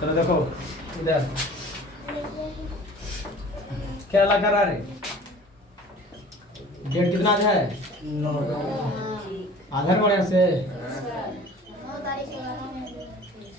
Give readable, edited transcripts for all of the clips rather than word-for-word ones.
चलो देखो इधर क्या लगा रहा रे। डेट कितना आज है? 9। आधार बढ़िया से।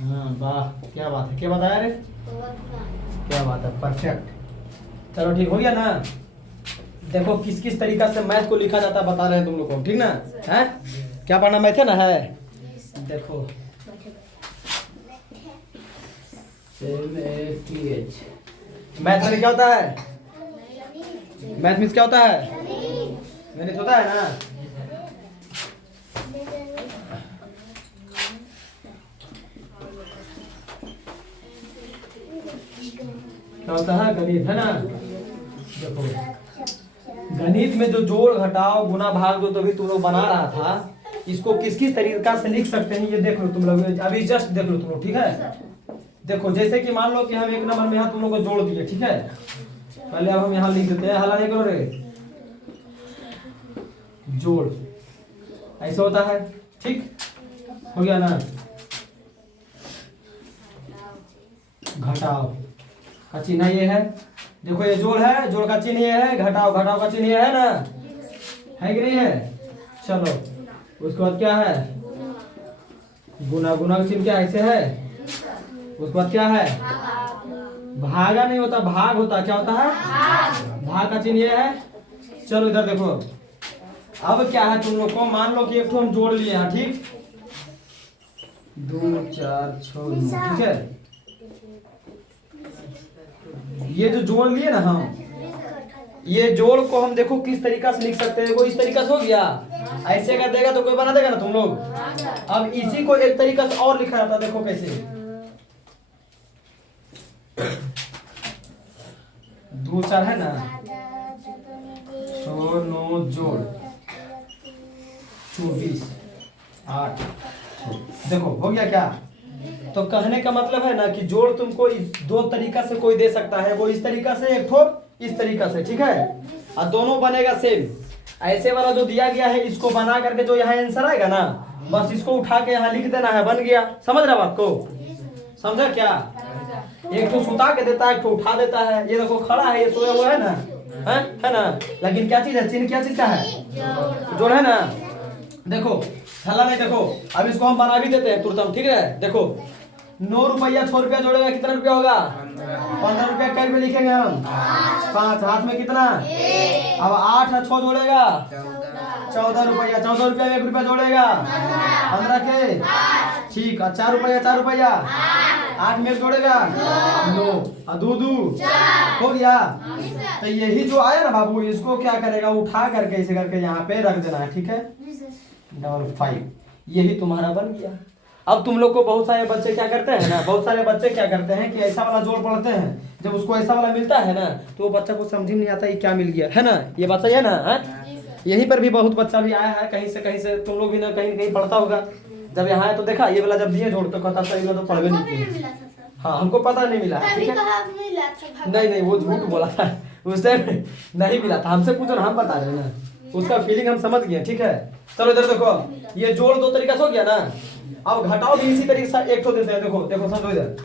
हाँ वाह क्या बात है, क्या बताया रे, क्या बात है, परफेक्ट। चलो ठीक हो गया ना। देखो किस किस तरीका से मैथ को लिखा जाता है बता रहे हैं तुम लोग को, ठीक ना है। क्या पढ़ना मैथ है ना है। देखो मैथ में क्या होता है, मैथ में क्या होता है, गणित होता है ना। क्या होता है, गणित है ना। देखो गणित में जो जोड़ घटाव गुना भाग जो तभी तुम लोग बना रहा था, इसको किस किस तरीका से लिख सकते हैं ये देख लो तुम लोग, अभी जस्ट देख लो तुम लोग, ठीक है। देखो जैसे कि मान लो कि हम एक नंबर में यहाँ तुम लोग को जोड़ दिए, ठीक है। पहले अब हम यहाँ लिख देते हैं, हल्ला नहीं करो रे। जोड़ ऐसा होता है, ठीक हो गया ना। घटाव का चिन्ह ये है, देखो ये जोड़ है, जोड़ का चिन्ह ये है, घटाव घटाव का चिन्ह ये है ना, है कि नहीं है। चलो उसके बाद क्या है, गुना गुना का चिन्ह क्या ऐसे है। उसके बाद क्या है, भागा नहीं होता, भाग होता, क्या होता है, भाग का चिन्ह ये है। चलो इधर देखो, अब क्या है तुम लोग को, मान लो कि एक तो हम जोड़ लिए हैं, ठीक 2 4 6 9, ठीक है। ये जो जोड़ लिए ना हम, ये जोड़ को हम देखो किस तरीका से लिख सकते हैं। वो इस तरीका से हो गया, ऐसे कर देगा तो कोई बना देगा ना तुम लोग। अब इसी को एक तरीका से और लिखा जाता है, देखो कैसे। 2 4 है ना, 6 9 जोड़ 24 8। देखो हो गया क्या। तो कहने का मतलब है ना कि जोड़ तुमको इस दो तरीका से कोई दे सकता है, वो इस तरीका से, एक ठो इस तरीका से, ठीक है। और दोनों बनेगा सेम। ऐसे वाला जो दिया गया है इसको बना करके जो यहाँ आंसर आएगा ना, बस इसको उठा के यहाँ लिख देना है, बन गया। समझ रहा बात को, समझा क्या। एक तो सुता के देता है, एक तो उठा देता है। ये देखो खड़ा है, ये सोया हुआ है ना, है ना। लेकिन क्या चीज है, चिन्ह क्या चीज का है, जोड़ है ना। देखो हल्ला नहीं, देखो अब इसको हम बना भी देते हैं तुरंत, ठीक है। देखो 9 रुपया 6 रुपया जोड़ेगा कितना रुपया होगा, 15 रुपया। कै रुपये लिखेंगे हम, 5। हाथ में कितना, अब 8 और 6 जोड़ेगा 14 रुपया। 14 रुपया 1 रुपया जोड़ेगा 15 के, ठीक। और 4 रुपया 4 रुपया, 8 में जोड़ेगा 9 और 2 2 हो गया। तो यही जो आया ना बाबू, इसको क्या करेगा, उठा करके इसे करके यहाँ पे रख देना है, ठीक है। 5 यही तुम्हारा बन गया। अब तुम लोग को बहुत सारे बच्चे क्या करते हैं ना, बहुत सारे बच्चे क्या करते हैं कि ऐसा वाला जोड़ पढ़ते हैं, जब उसको ऐसा वाला मिलता है ना तो वो बच्चा को समझ नहीं आता ये क्या मिल गया, है ना। ये बात सही है ना, है? यहीं पर भी बहुत बच्चा भी आया है कहीं से तुम लोग भी ना कहीं पढ़ता होगा। जब यहाँ है तो देखा ये वाला जब दिए जोड़ तो कहता था ये वाला तो पढ़वे नहीं किया। हाँ हमको पता नहीं मिला, ठीक है। नहीं वो झूठ बोला था, उस टाइम नहीं मिला था। हमसे पूछो ना, हम बता रहे हैं ना, उसका फीलिंग हम समझ गए, ठीक है। चलो इधर देखो, ये जोड़ दो तरीका से हो गया ना। अब घटाओ भी इसी तरीके से एक तो देते हैं। देखो देखो समझो इधर,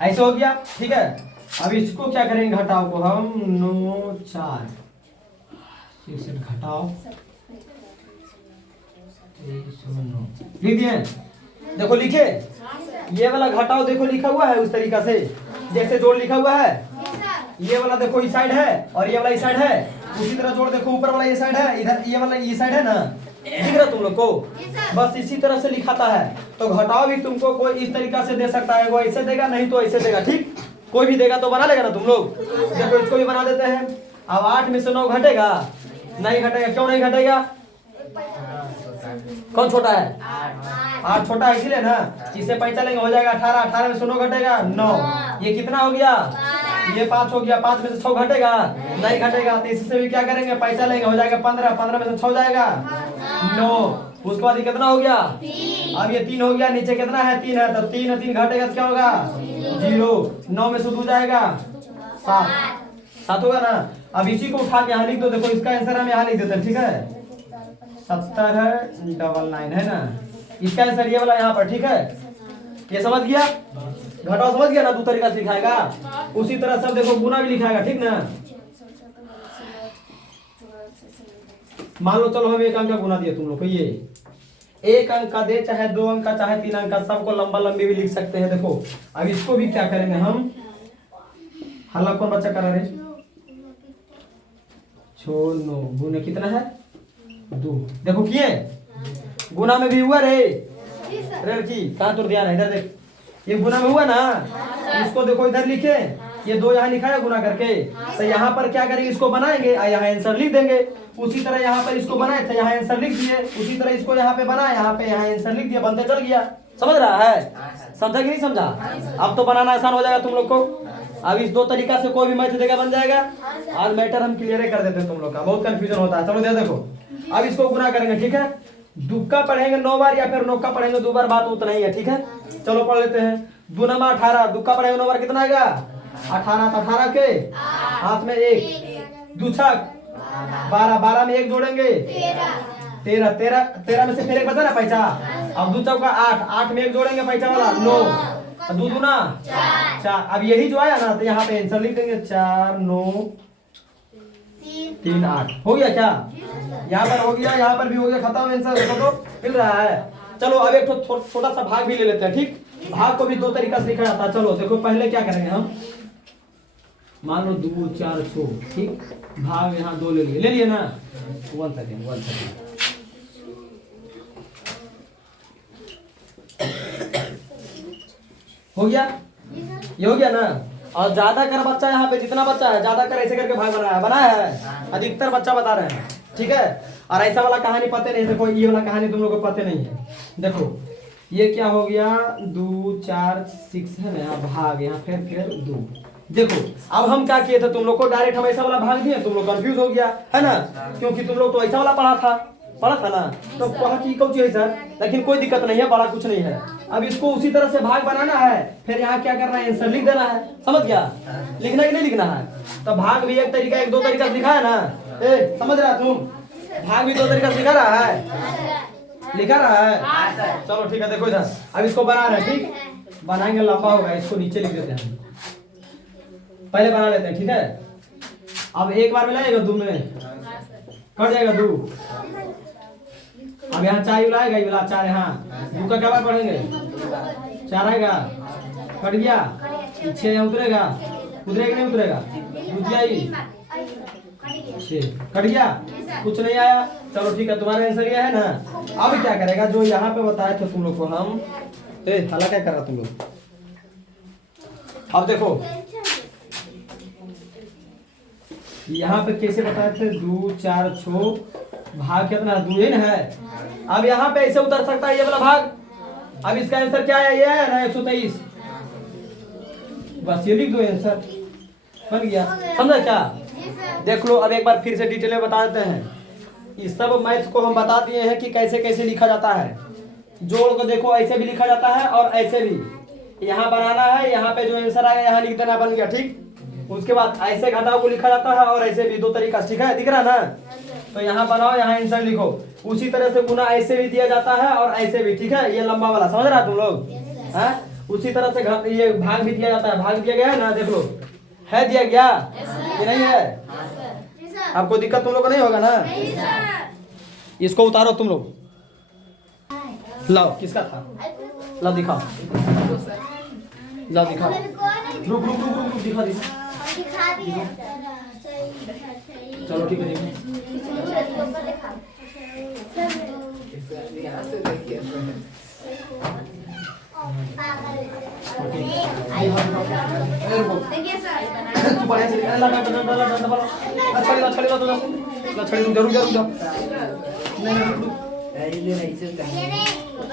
ऐसे हो गया, ठीक है। अब इसको क्या करेंगे, घटाओ को हम 9 4 घटाओ लिख दिए। देखो लिखे, ये वाला घटाओ देखो लिखा हुआ है उस तरीका से जैसे जोड़ लिखा हुआ है। ये वाला देखो इस साइड है और ये वाला इस साइड है। उसी तरह जोड़ देखो, ऊपर वाला ये साइड है, इधर ये वाला ये साइड है ना, दिख रहा तुम लोग को। बस इसी तरह से लिखाता है। तो घटाओ भी तुमको कोई इस तरीका से दे सकता है, वो ऐसे देगा नहीं तो ऐसे देगा, ठीक। कोई भी देगा तो बना लेगा ना तुम लोग। देखो इसको भी बना देते हैं। अब 8 में से 9 घटेगा, नहीं घटेगा। क्यों नहीं घटेगा, कौन छोटा है, 8 छोटा है इसीलिए ना। इसे पैंचा लेंगे हो जाएगा 18। 18 में से 9 घटेगा 9, ये कितना हो गया, ये 5 हो गया। 5 में से 6 घटेगा, नहीं घटेगा। तो इससे भी क्या करेंगे, पैसा लेंगे हो जाएगा 15। 15 में से 6 जाएगा 9। उसके बाद ये कितना हो गया, अब ये 3 हो गया। नीचे कितना है, 3 है। तो 3 घटेगा तो क्या होगा 0। 9 में से 2 जाएगा 7। 7 होगा ना। अब इसी को उठा के यहाँ लिख दो। देखो इसका आंसर हम यहाँ लिख देते हैं, ठीक है। 70,999 है ना। इसका आंसर ये वाला यहाँ पर, ठीक है। ये समझ गया, घटाओ समझ गया ना, दो तरीका से लिखाएगा। उसी तरह सब देखो गुना भी लिखाएगा, ठीक ना। मान लो चलो हम 1 अंक का गुना दिया तुम लोग को, ये 1 अंक का दे, चाहे 2 अंक का, चाहे 3 अंक का, सबको लंबा लंबी भी लिख सकते हैं। देखो अब इसको भी क्या करेंगे हम, हल्ला कौन बच्चा कर रहे, छोड़ो। गुना कितना है 2। देखो किए गुना में भी हुआ रे लड़की, कहाँ तुर दिया, इधर देख, ये गुना में हुआ ना। इसको देखो इधर लिखे, ये 2 यहाँ लिखा है गुना करके, तो यहाँ पर क्या करेंगे, इसको बनाएंगे और यहाँ आंसर लिख देंगे। उसी तरह यहाँ पर इसको बनाए थे, यहाँ आंसर लिख दिए। उसी तरह इसको यहाँ पे बनाए, यहाँ पे यहाँ आंसर लिख दिया, बनते चल गया। समझ रहा है, समझा कि नहीं समझा। अब तो बनाना आसान हो जाएगा तुम लोग को। अब इस 2 तरीका से कोई भी मैथ देगा बन जाएगा। आज मैटर हम क्लियर कर देते हैं, तुम लोग का बहुत कंफ्यूजन होता है। चलो देखो अब इसको गुना करेंगे, ठीक है। दुक्का पढ़ेंगे 9 बार या फिर नौका पढ़ेंगे 2 बार, बात उतना ही है, ठीक है। चलो पढ़ लेते हैं। 2 नमा 18, दुक्का पढ़ेंगे 9 बार, कितना आएगा 18। 18 के हाथ में 1, 2 छक 12, 12 में 1 जोड़ेंगे 13, 13 में से फिर 1 बचा ना पैसा। अब 2 चौका 8, 8 में 1 जोड़ेंगे पैसा वाला 9, 2 दूना 4। अब यही जो आया ना, तो यहाँ पे आंसर लिख देंगे 4, 9, 3, 8। हो गया क्या, यहाँ पर हो गया, यहाँ पर भी हो गया, खत्म आंसर। देखो तो मिल रहा है। चलो अब एक छोटा सा भाग भी ले लेते हैं, ठीक। भाग को भी 2 तरीका से लिखा जाता है। चलो देखो पहले क्या करेंगे हम, मान लो 2, 4, 6, ठीक। भाग यहाँ 2 ले लिए ना। 1 सेकेंड हो गया, ये हो गया ना। और ज्यादा कर बच्चा यहाँ पे जितना बच्चा है, ज्यादा कर ऐसे करके भाग बनाया है। अधिकतर बच्चा बता रहे हैं, ठीक है। और ऐसा वाला कहानी पता नहीं। देखो ये वाला कहानी तुम लोग को पता नहीं है। देखो ये क्या हो गया, 2, 4, 6 है ना, भाग यहाँ फिर 2। देखो अब हम क्या किए थे, तुम लोग को डायरेक्ट हम ऐसा वाला भाग दिए, तुम लोग कंफ्यूज हो गया है ना, क्योंकि तुम लोग तो ऐसा वाला पढ़ा था ना। तो कहा कि कौन चीज है सर, लेकिन कोई दिक्कत नहीं है, बड़ा कुछ नहीं है। अब इसको उसी तरह से भाग बनाना है, फिर यहाँ क्या करना है, आंसर लिख देना है। समझ गया, लिखना कि नहीं लिखना है। तो भाग भी एक तरीका, 2 तरीका से लिखा है ना। समझ रहा तुम, भाग भी 2 तरीका से लिखा रहा है, लिखा रहा है। चलो ठीक है, देखो इधर अब इसको बना रहे हैं, ठीक। बनाएंगे लंबा होगा, इसको नीचे लिख देते हैं, पहले बना लेते हैं, ठीक है। अब एक बार मिलाएगा 2 में कट जाएगा 2। अब यहाँ 4 मिलाएगा, ये वाला 4 यहाँ 2 का क्या बार पढ़ेंगे, 4 आएगा, कट गया। 6 यहाँ उतरेगा, उतरेगा नहीं उतरेगा, दूधिया ही 6 कट गया, कुछ नहीं आया। चलो ठीक है, तुम्हारा आंसर ये है ना। अब क्या करेगा, जो यहाँ पे बताए थे तुम लोग को हम, हला क्या कर रहा तुम लोग। अब देखो यहाँ पे कैसे बताए थे, 2, 4, 6, भाग कितना 2 ही ना है। अब यहाँ पे ऐसे उतर सकता है ये वाला भाग। अब इसका आंसर क्या है, ये है ना 123। बस ये लिख दो, आंसर बन गया। समझा क्या, देख लो। अब एक बार फिर से डिटेल में बता देते हैं। इस सब मैथ को हम बता दिए हैं कि कैसे कैसे लिखा जाता है। जोड़ को देखो ऐसे भी लिखा जाता है और ऐसे भी। यहाँ बनाना है, यहाँ पे जो आंसर आएगा यहाँ लिख देना, बन गया, ठीक। उसके बाद ऐसे घटाओ को लिखा जाता है और ऐसे भी 2 तरीका, ठीक है, दिख रहा ना। तो यहाँ बनाओ, यहाँ आंसर लिखो। उसी तरह से गुना ऐसे भी दिया जाता है और ऐसे भी, ठीक है। ये लंबा वाला समझ रहा तुम लोग, हैं। उसी तरह से ये भाग भी दिया जाता है, भाग दिया गया है ना, देख लो है, दिया गया ये नहीं है। आपको दिक्कत तुम लोग को नहीं होगा ना। इसको उतारो तुम लोग, लाओ किसका था, लाओ दिखाओ, लाओ दिखाओ, रुक रुक रुक रुक दिखा दिखा। चलो ठीक है,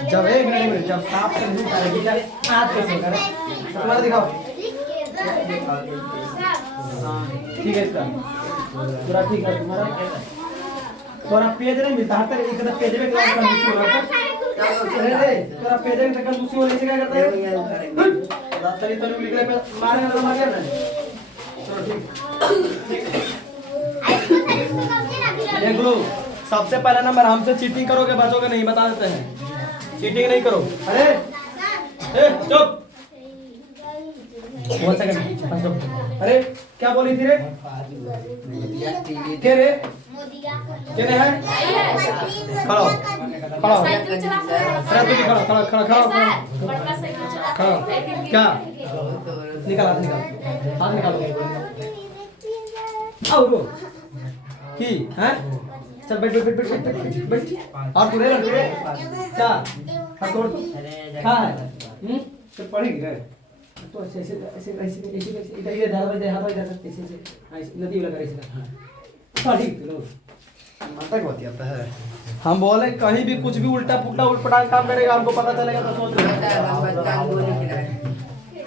जब एक मिनट, जब साफ से हाथ कैसे करे तुम्हारा दिखाओ। ठीक है, इसका पूरा ठीक है। तुम्हारा थोड़ा पेज नहीं मिलता है, तेरे इतना पेज में क्या कंजूसी हो रहा है। अरे थोड़ा पेज में कंजूसी होने से क्या करता है, तरी तरी लिख रहे पे मारेगा ना, मारेगा ना। देख लो, सबसे पहला नंबर हमसे चीटिंग करोगे बचोगे नहीं, बता देते हैं। चीटिंग नहीं करो। अरे चुप। One second. अरे क्या बोली थी रे? के रे? के है? खड़ा हो, खड़ा हो। अरे तू भी खड़ा, खड़ा खड़ा खड़ा खड़ा। क्या? निकाल हाथ, निकाल हाथ, निकालो। आओ रो की हैं? चल बैठ बैठ बैठ बैठ बैठ बैठ। और तू रे क्या? हाथ तोड़ तू क्या है? चल पढ़ेगी रे तो ऐसे ऐसे ऐसे ऐसे ऐसे इधर इधर हाथ इधर हाथ इधर ऐसे ऐसे ऐसे नदी लगा ऐसे। हाँ ठीक है लो माता को आता है। हम बोले कहीं भी कुछ भी उल्टा पुल्टा उल्टा काम करेगा हमको पता चलेगा तो सोच रहे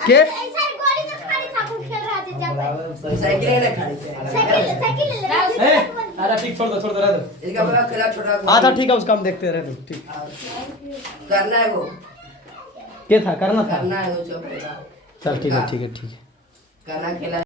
के साइकिल ले खड़ी ए अरे ठीक छोड़ दो रह दो। इसका बड़ा खेला छोटा। अच्छा ठीक है उसका हम देखते रहे दो। ठीक करना है वो, क्या था करना था? करना है वो जो करेगा। चल ठीक है ठीक है ठीक है। करना खेला।